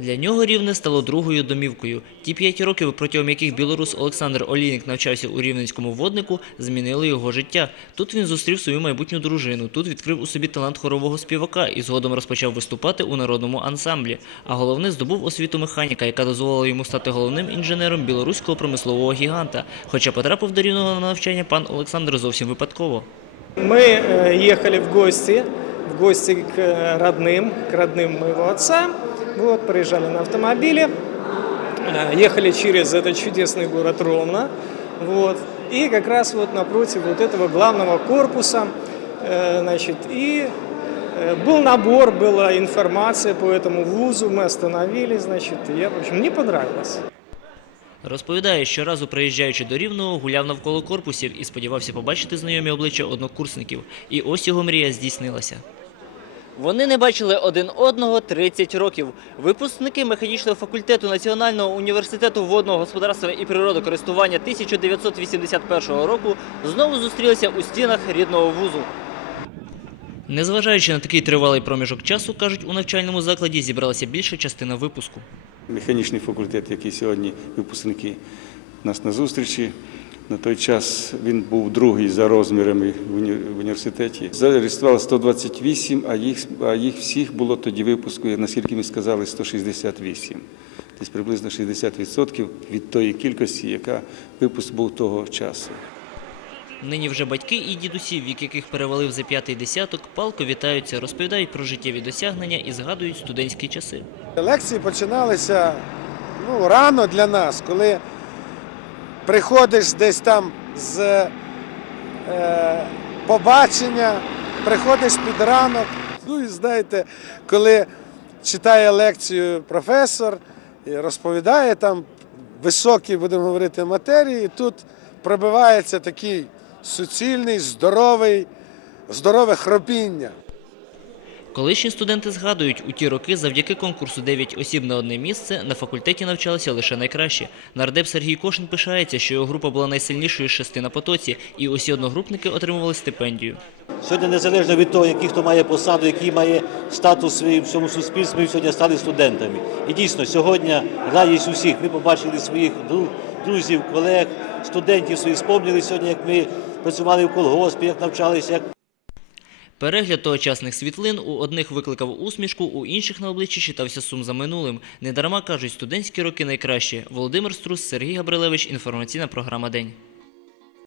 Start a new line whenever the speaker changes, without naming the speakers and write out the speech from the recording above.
Для нього рівне стало другою домівкою. Ті п'ять років, протягом яких білорус Олександр Олійник навчався у рівненському воднику, змінили його життя. Тут він зустрів свою майбутню дружину. Тут відкрив у собі талант хорового співака і згодом розпочав виступати у народному ансамблі. А головне здобув освіту механіка, яка дозволила йому стати головним інженером білоруського промислового гіганта. Хоча потрапив до рівного на навчання пан Олександр зовсім випадково.
Мы э, ехали в гости, в гости к э, родным, к родным моего отца. Вот, проезжали на автомобиле, э, ехали через этот чудесный город Ровно. Вот, и как раз вот напротив вот этого главного корпуса, э, значит, и э, был набор, была информация по этому вузу, мы остановились, значит, и я, в общем, мне понравилось.
Розповідає, що разу приїжджаючи до Рівного, гуляв навколо корпусів і сподівався побачити знайомі обличчя однокурсників. І ось його мрія здійснилася. Вони не бачили один одного 30 років. Випускники механічного факультету Національного університету водного господарства і природокористування 1981 року знову зустрілися у стінах рідного вузу. Незважаючи на такий тривалий проміжок часу, кажуть, у навчальному закладі зібралася більша частина випуску.
Механічний факультет, який сьогодні випускники у нас на зустрічі. На той час він був другий за розмірами в уні- в університеті. Зареєструвало 128, а їх, а їх всіх було тоді випуску, наскільки ми сказали, 168. Десь приблизно 60% від тої кількості, яка випуск був того часу.
Нині вже батьки і дідусі, вік яких перевалив за п'ятий десяток, палко вітаються, розповідають про життєві досягнення і згадують студентські часи.
Лекції починалися ну, рано для нас, коли приходиш десь там з е, побачення, приходиш під ранок. Ну і знаєте, коли читає лекцію професор і розповідає там високі, будемо говорити, матерії, і тут пробивається такий суцільний, здоровий, здорове хропіння.
Колишні студенти згадують, у ті роки завдяки конкурсу «9 осіб на одне місце на факультеті навчалися лише найкраще. Нардеп Сергій Кошин пишається, що його група була найсильнішою з шести на потоці, і усі одногрупники отримували стипендію.
Сьогодні незалежно від того, який хто має посаду, який має статус в цьому суспільстві, ми сьогодні стали студентами. І дійсно, сьогодні радість усіх. Ми побачили своїх дру- друзів, колег, студентів своїх, спомнили сьогодні, як ми працювали в колгоспі, як навчалися, як
Перегляд тогочасних світлин у одних викликав усмішку, у інших на обличчі читався сум за минулим. Недарма кажуть, студентські роки найкращі. Володимир Струс, Сергій Габрилевич, інформаційна програма День.